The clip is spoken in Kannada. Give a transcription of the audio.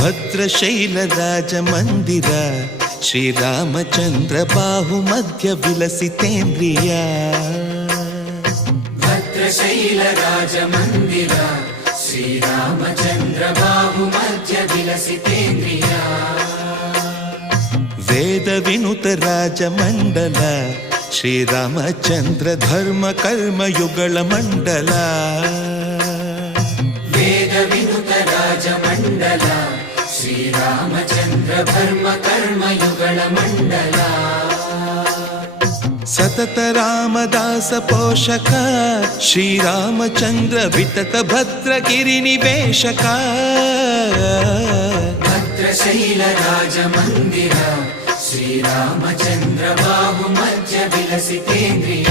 ಭದ್ರಶೈಲ ರಾಜ ಮಂದಿರ ಶ್ರೀರಾಮಚಂದ್ರ ಬಾಹು ಮಧ್ಯ ವಿಲಸಿತೇಂದ್ರಿಯ ಭದ್ರಶೈಲ ರಾಜ ಮಂದಿರ ಶ್ರೀರಾಮಚಂದ್ರ ಬಾಹು ಮಧ್ಯ ವಿಲಸಿತೇಂದ್ರಿಯ ವೇದ ವಿನುತ ರಾಜ ಮಂಡಲ ಶ್ರೀರಾಮಚಂದ್ರ ಧರ್ಮ ಕರ್ಮಯುಗಳ ಮಂಡಲ ವೇದ ವಿನುತ ರಾಜ ಮಂಡಲ ಶ್ರೀರಾಮಚಂದ್ರ ಧರ್ಮ ಕರ್ಮಯುಗಳ ಮಂಡಲ ಸತತ ರಾಮದಾಸ ಪೋಷಕ ಶ್ರೀರಾಮಚಂದ್ರ ವಿತತ ಭದ್ರಗಿರಿ ನಿವೇಶಕ ಭದ್ರಶೈಲ ರಾಜ ಮಂದಿರ ಶ್ರೀರಾಮಚಂದ್ರ ಬಾಹು ಮಧ್ಯ ವಿಲಸಿತೇಂದ್ರಿಯ